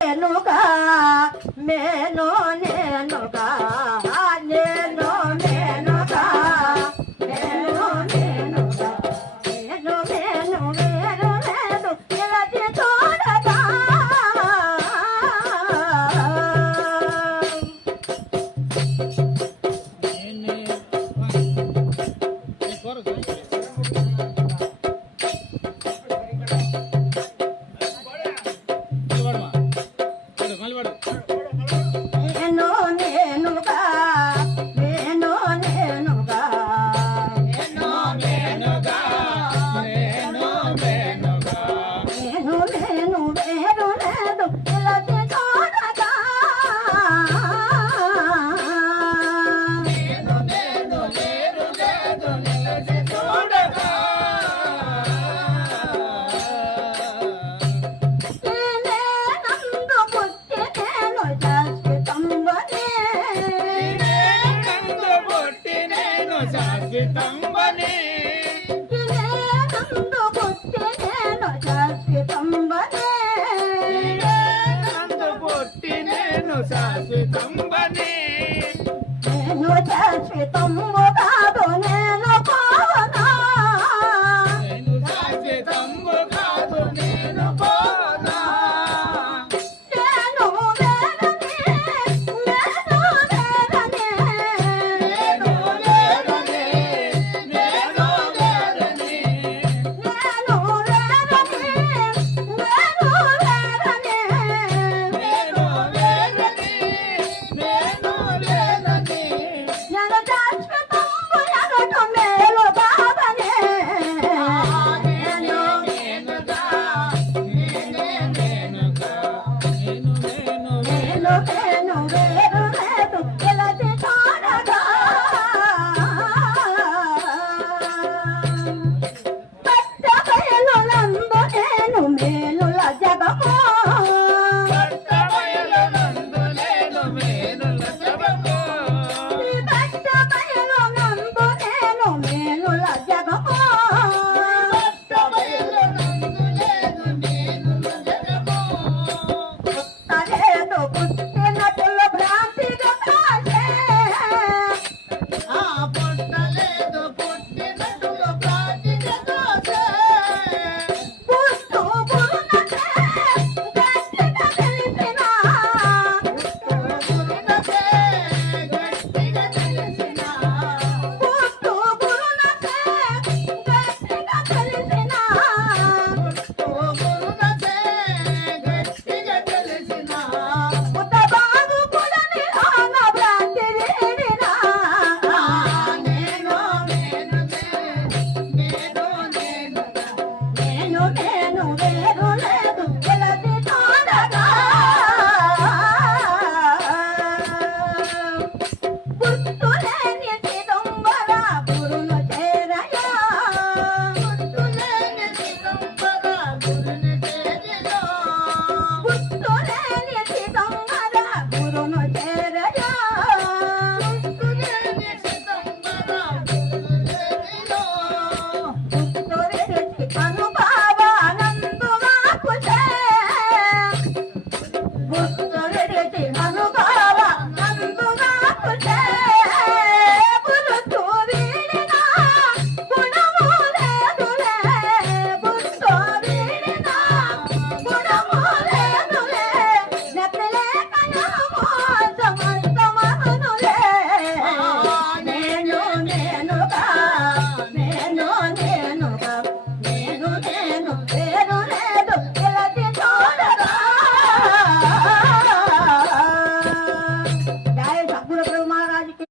నేనుగా మేను నేనుగా. నేను శాశ్వతముగా 老公